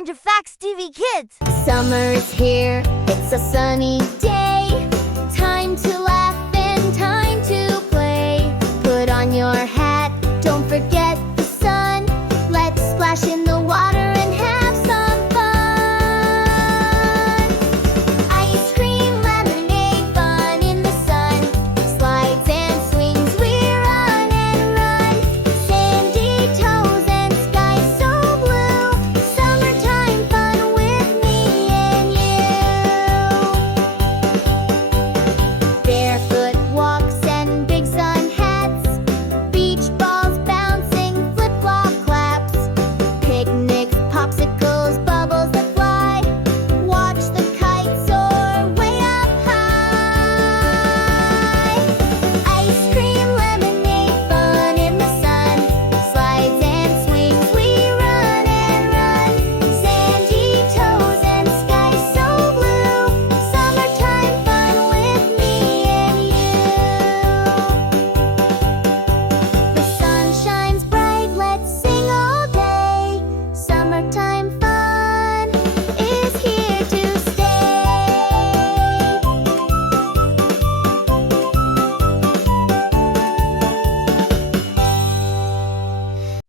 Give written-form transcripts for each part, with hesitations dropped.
Welcome to Facts TV Kids. Summer is here, it's a sunny day. Time to laugh and time to play. Put on your hat, don't forget the sun. Let's splash in the water and have some fun. Ice cream, lemonade, fun in the sun. Slides and swings, we run and run. Sandy toes and sky so blue. Summertime fun with me and you. Barefoot walks and big sun hats. Beach balls bouncing, flip-flop claps. Picnics, popsicles, bubbles that fly. Watch the kites soar way up high. Ice cream, lemonade, fun in the sun. Slides and swings, we run and run. Sandy toes and sky so blue. Summertime fun with me and you. The sun shines bright, let's sing all day. Summertime fun is here to stay.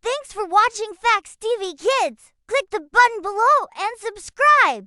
Thanks for watching Facts TV Kids. Click the button below and subscribe.